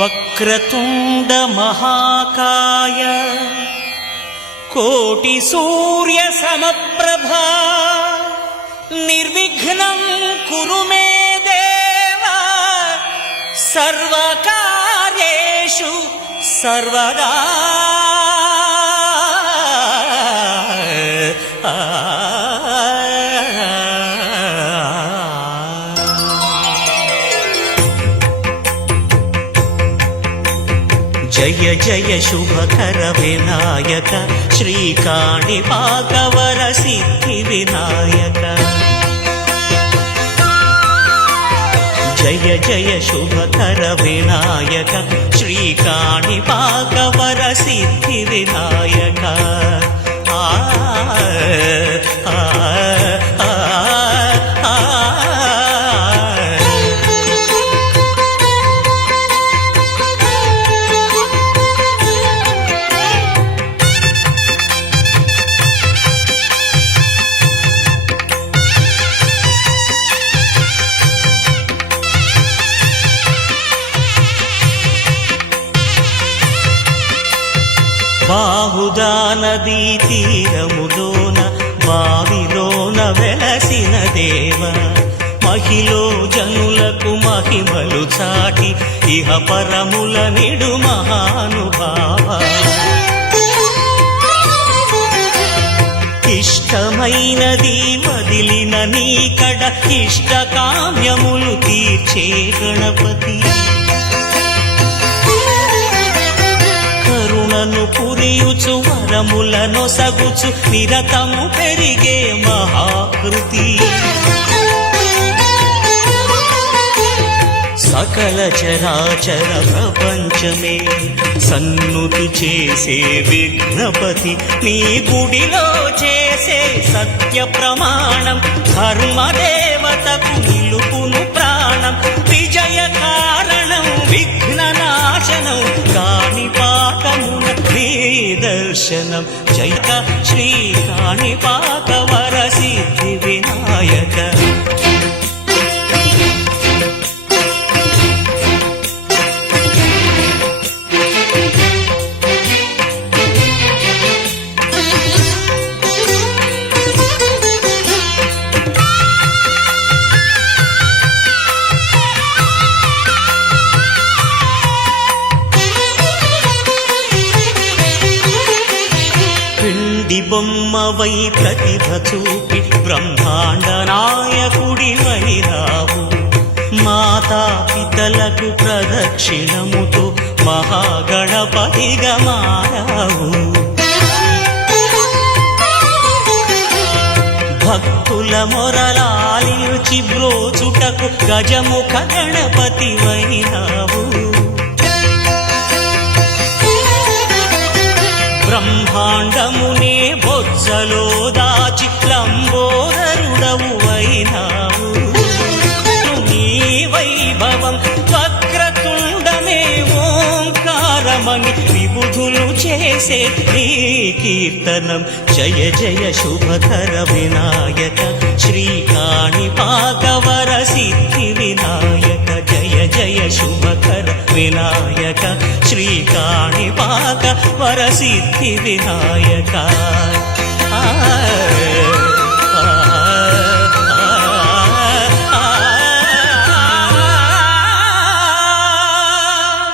వక్రతుండ మహాకాయ కోటి సూర్య సమప్రభా నిర్విఘ్నం కురు మే దేవ సర్వకార్యేషు సర్వదా. జయ జయ శుభకర వినాయక శ్రీకాణిపాకవర సిద్ధి వినాయక. జయ జయ శుభకర వినాయక శ్రీకాణిపాకవర సిద్ధి వినాయక. బాహుదా నదీ తీరములోన బావిలోన వెలసిన దేవ మహిలో జనులకు మహిమలు చాటి ఇహ పరముల నిడు మహానుభావ. ఇష్టమైనది వదిలిన నీకడ ఇష్ట కామ్యములు తీర్చే గణపతి. కరుణను పురియుచు వరములను సగుచు నిరతము పెరిగే మహాకృతి. సకల చరాచర ప్రపంచమే సన్నుతి చేసే విఘ్నపతి. నీ గుడిలో చేసే సత్య ప్రమాణం ధర్మదేవతకు నిలుపును ప్రాణం. విజయ కారణం విఘ్న నాశనం కాణిపాకమున నీ దర్శనం. జయ శ్రీ కాణిపాకవర సిద్ధి వినాయక. బొమ్మవై ప్రతిభ చూపి బ్రహ్మాండ నాయకుడివైరావు. మాతా పితలకు ప్రదక్షిణముతో మహాగణపతిగా మారావు. భక్తుల మొరలాలిచి బ్రోచుటకు గజముఖ గణపతివైరావు. బ్రహ్మాండమునే బొజ్జలో దాచి లంబోదరుడవు అయినావు. నీ వైభవం వక్రతుండమే ఓంకారమని విబుధులు చేసే నీ కీర్తనం. జయ జయ శుభకర వినాయక శ్రీకాణిపాకవర సిద్ధి వినాయక. జయ జయ శుభకర వినాయక శ్రీకాణిపాకవర సిద్ధి వినాయక.